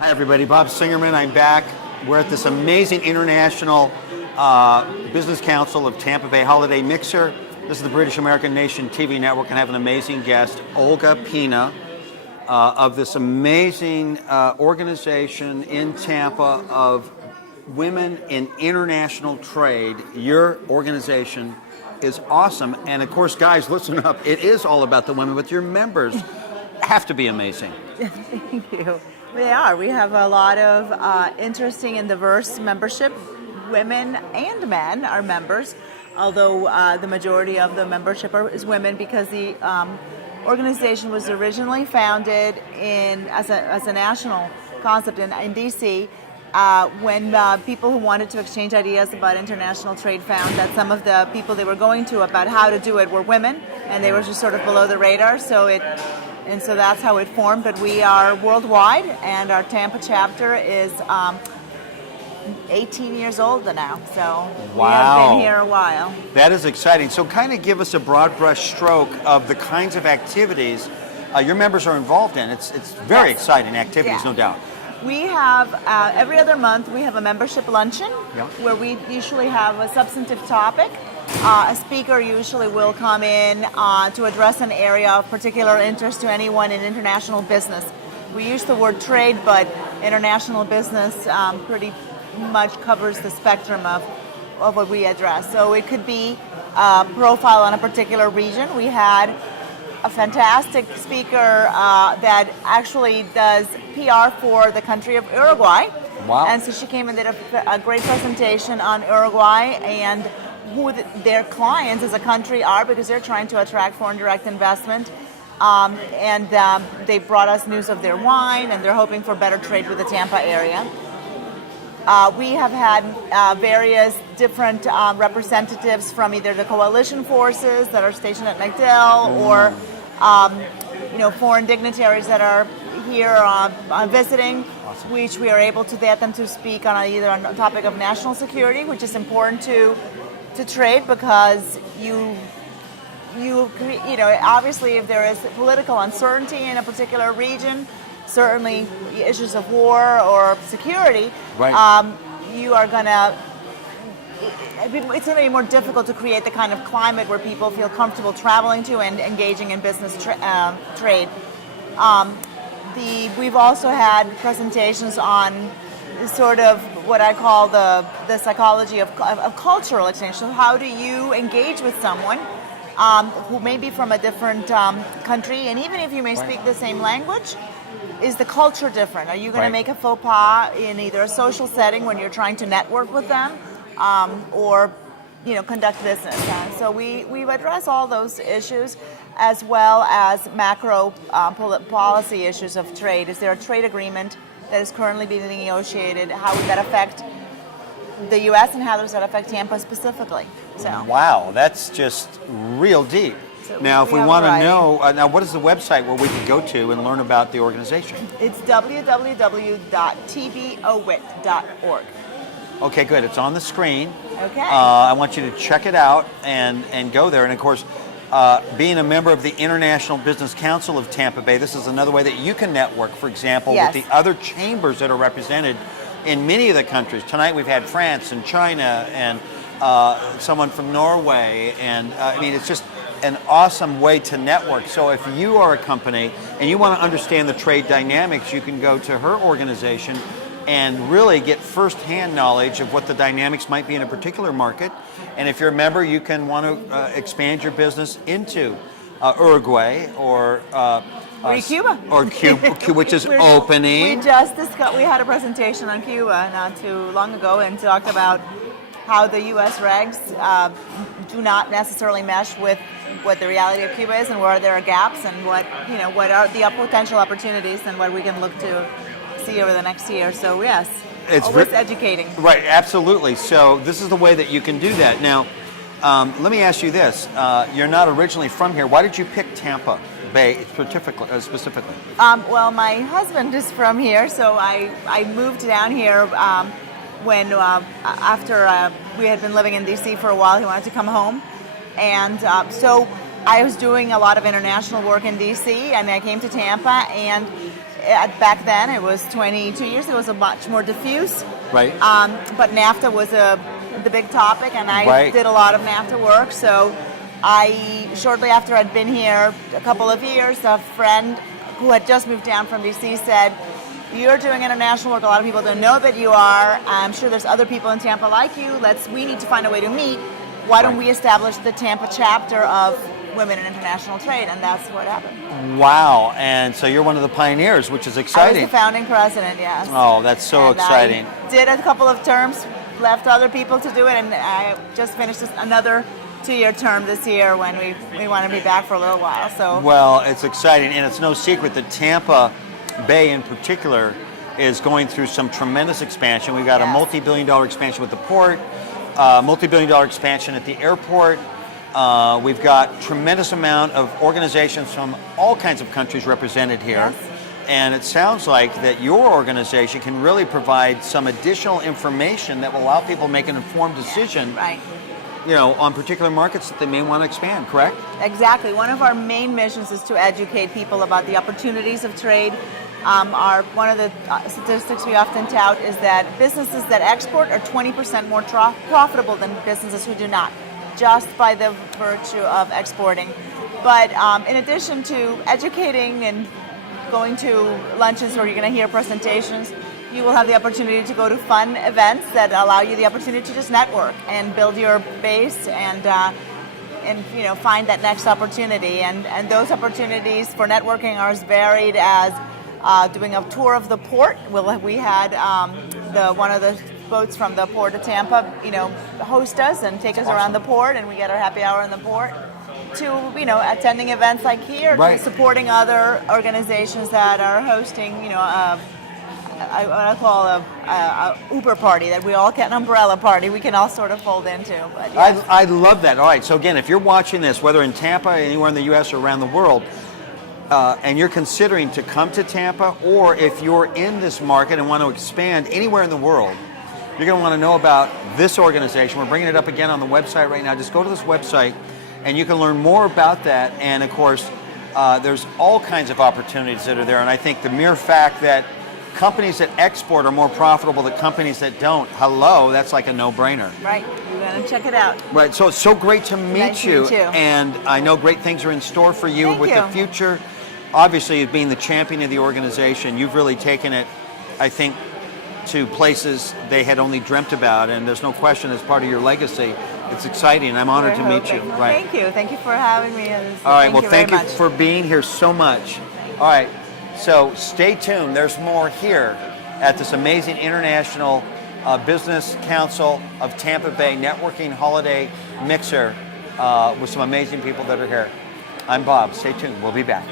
Hi everybody, Bob Singerman. I'm back. We're at this amazing International Business Council of Tampa Bay Holiday Mixer. This is the British American Nation TV network, and I have an amazing guest, Olga Pina, of this amazing organization in Tampa of women in international trade. Your organization is awesome, and of course, guys, listen up. It is all about the women, but your members have to be amazing. Thank you. They are. We have a lot of interesting and diverse membership. Women and men are members, although the majority of the membership is women because the organization was originally founded as a national concept in D.C. When people who wanted to exchange ideas about international trade found that some of the people they were going to about how to do it were women, and they were just sort of below the radar. So that's how it formed. But we are worldwide, and our Tampa chapter is 18 years old now. So we have been here a while. That is exciting. So kind of give us a broad brush stroke of the kinds of activities your members are involved in. It's very exciting activities, no doubt. We have, every other month, we have a membership luncheon where we usually have a substantive topic. A speaker usually will come in to address an area of particular interest to anyone in international business. We use the word trade, but international business pretty much covers the spectrum of what we address. So it could be a profile on a particular region. We had a fantastic speaker that actually does PR for the country of Uruguay. Wow. And so she came and did a great presentation on Uruguay and who their clients as a country are, because they're trying to attract foreign direct investment. They brought us news of their wine, and they're hoping for better trade with the Tampa area. We have had various different representatives from either the coalition forces that are stationed at MacDill or foreign dignitaries that are here visiting, which we are able to get them to speak on either on the topic of national security, which is important to trade because obviously if there is political uncertainty in a particular region, certainly issues of war or security, you are going to, it's going to be more difficult to create the kind of climate where people feel comfortable traveling to and engaging in business trade. We've also had presentations on sort of what I call the psychology of cultural exchange. So how do you engage with someone who may be from a different country, and even if you may speak the same language, is the culture different? Are you going to make a faux pas in either a social setting when you're trying to network with them or conduct business? So we've addressed all those issues, as well as macro policy issues of trade. Is there a trade agreement that is currently being negotiated? How would that affect the U.S. and how does that affect Tampa specifically? So wow, that's just real deep. So now, if we want to know, now what is the website where we can go to and learn about the organization? It's www.tbowit.org. Okay, good. It's on the screen. Okay. I want you to check it out and go there. And of course, being a member of the International Business Council of Tampa Bay, this is another way that you can network, for example, with the other chambers that are represented in many of the countries. Tonight we've had France and China and someone from Norway. And it's just an awesome way to network. So if you are a company and you want to understand the trade dynamics, you can go to her organization and really get firsthand knowledge of what the dynamics might be in a particular market. And if you're a member, you can want to expand your business into Uruguay or Cuba. Or Cuba, which is opening. We just discussed. We had a presentation on Cuba not too long ago and talked about how the U.S. regs do not necessarily mesh with what the reality of Cuba is, and where there are gaps, and what are the potential opportunities, and what we can look to see over the next year. So yes, it's always educating. Right, absolutely. So this is the way that you can do that. Now, let me ask you this: you're not originally from here. Why did you pick Tampa Bay specifically? Well, my husband is from here, so I moved down here when after we had been living in D.C. for a while. He wanted to come home, and so I was doing a lot of international work in D.C. and I came to Tampa, and back then, it was 22 years ago, it was a much more diffuse. Right. But NAFTA was the big topic, and I Right. did a lot of NAFTA work. So shortly after I'd been here a couple of years, a friend who had just moved down from DC said, "You're doing international work. A lot of people don't know that you are. I'm sure there's other people in Tampa like you. We need to find a way to meet. Why don't Right. we establish the Tampa chapter of Women in International Trade?" And that's what happened. Wow. And so you're one of the pioneers, which is exciting. I was the founding president, yes. Oh, that's so And exciting. I did a couple of terms, left other people to do it, and I just finished another 2-year term this year when we want to be back for a little while. So Well, it's exciting, and it's no secret that Tampa Bay in particular is going through some tremendous expansion. We've got a Yes. multi-billion-dollar expansion with the port, multi-billion-dollar expansion at the airport. We've got tremendous amount of organizations from all kinds of countries represented here. Yes. And it sounds like that your organization can really provide some additional information that will allow people to make an informed decision, right. On particular markets that they may want to expand, correct? Exactly. One of our main missions is to educate people about the opportunities of trade. One of the statistics we often tout is that businesses that export are 20% more profitable than businesses who do not, just by the virtue of exporting. But in addition to educating and going to luncheons where you're going to hear presentations, you will have the opportunity to go to fun events that allow you the opportunity to just network and build your base and find that next opportunity. And those opportunities for networking are as varied as doing a tour of the port. We had one of the boats from the port of Tampa, host us and take us around the port, and we get our happy hour in the port. To attending events like here, Right. to supporting other organizations that are hosting, what I call a Uber party, that we all get an umbrella party we can all sort of fold into. But yes. I love that. All right, so again, if you're watching this, whether in Tampa, anywhere in the U.S. or around the world, and you're considering to come to Tampa, or if you're in this market and want to expand anywhere in the world, you're going to want to know about this organization. We're bringing it up again on the website right now. Just go to this website, and you can learn more about that. And, of course, there's all kinds of opportunities that are there. And I think the mere fact that companies that export are more profitable than companies that don't, that's like a no-brainer. Right, you're going to check it out. Right, so it's so great to meet Nice to you. meet you. And I know great things are in store for you Thank with you. the future. Obviously, being the champion of the organization, you've really taken it, I think, to places they had only dreamt about, and there's no question as part of your legacy. It's exciting. I'm honored to meet you. Right. Thank you. Thank you for having me. All right, well, thank you very much. for being here so much. All right, so stay tuned. There's more here at this amazing International Business Council of Tampa Bay Networking Holiday Mixer with some amazing people that are here. I'm Bob. Stay tuned. We'll be back.